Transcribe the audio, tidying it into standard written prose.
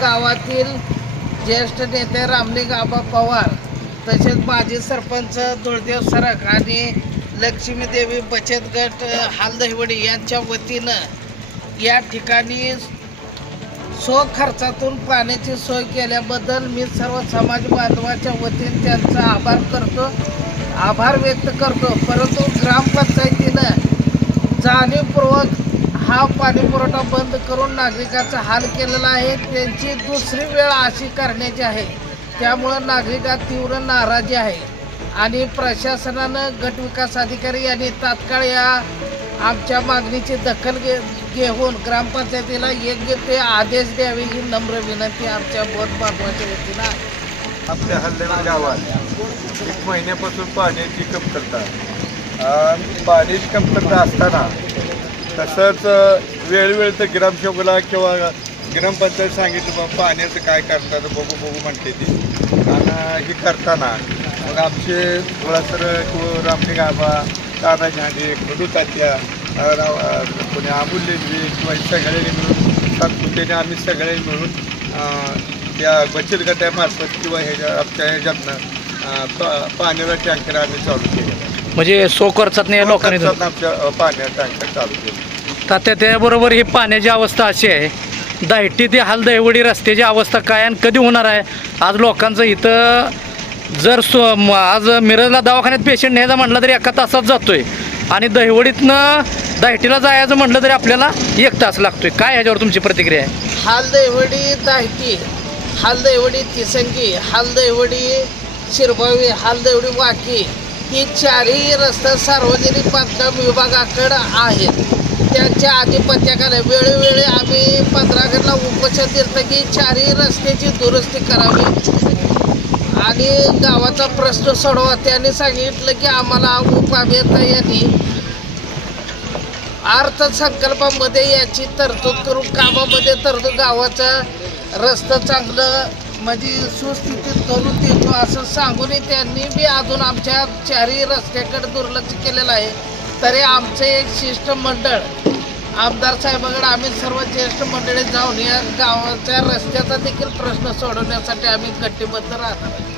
गावातील ज्येष्ठ नेते रामलिंग आबा पवार, तसेच माजी सरपंच दुळदेव सरक आणि लक्ष्मी देवी बचत गट हालदहिवडी यांच्या वतीनं या ठिकाणी खर्चातून पाण्याची सोय केल्याबद्दल मी सर्व समाज बांधवाच्या वतीने त्यांचा आभार व्यक्त करतो। परंतु ग्रामपंचायतीनं जाणीवपूर्वक हा पाणी पुरवठा बंद करून नागरिकाचा हाल केलेला आहे। त्यांची दुसरी वेळ अशी करण्याची आहे, त्यामुळं नागरिकात तीव्र नाराजी आहे आणि प्रशासनानं गट विकास अधिकारी यांनी तात्काळ या आमच्या मागणीची दखल घेऊन ग्रामपंचायतीला योग्य ते आदेश द्यावे ही नम्र विनंती आमच्या बोध बांधवाच्या वतीनं आहे। आपल्या हल्ल्यावर गावात 1 महिन्यापासून पाण्याची कमतरता असताना तसंच वेळोवेळी तर ग्रामसेवकाला किंवा ग्रामपंचायत सांगितलं बाबा पाण्याचं काय करतात बघू म्हणते ती, आणि हे करताना मग आमचे थोडासर रामलिंग आबा, ताना झांडे, खडू तात्या, कोणी अमूल्यजी किंवा सगळ्यांनी मिळून तात्पुरत्याने आम्ही सगळ्यांनी मिळून त्या बचत गटामार्फत किंवा आमच्या ह्याच्यातनं पाण्याचा टँकर आम्ही चालू केलेला, म्हणजे खर्चात नाही लोकांनी आमच्या पाण्याचा टँकर चालू केलं। तात्या, त्याबरोबर ही पाण्याची अवस्था अशी आहे, दायटी ते हालदहिवडी रस्त्याची अवस्था काय आणि कधी होणार आहे? आज लोकांचं इथं जर आज मिरजला दवाखान्यात पेशंट न्यायचा म्हटलं तरी 1 तासात जातोय आणि दहिवडीतनं दायटीला जायचं म्हटलं तरी आपल्याला 1 तास लागतोय। काय ह्याच्यावर तुमची प्रतिक्रिया आहे? हालदहिवडी दायटी, हालदहिवडी तिसंगी, हालदहिवडी शिरबावी, हालदहिवडी वाकी ही 4ही रस्ते सार्वजनिक बांधकाम विभागाकडं आहेत। त्यांच्या आधिपत्याखाली वेळोवेळी आम्ही 15 गटला उपोषण दिलं की 4ही रस्त्याची दुरुस्ती करावी आणि गावाचा प्रश्न सोडवा। त्यांनी सांगितलं की आम्हाला उपअभियंता यांनी अर्थसंकल्पामध्ये याची तरतूद करून कामामध्ये तरतूद गावाचं रस्तं चांगलं म्हणजे सुस्थितीत करून देतो असं सांगूनही त्यांनी बी अजून आमच्या 4ही रस्त्याकडे दुर्लक्ष केलेलं आहे। तरी आमचं एक शिष्टमंडळ आमदार साहेबांकडे आम्ही सर्व ज्येष्ठ मंडळी जाऊन या गावाच्या रस्त्याचा देखील प्रश्न सोडवण्यासाठी आम्ही कटिबद्ध राहणार।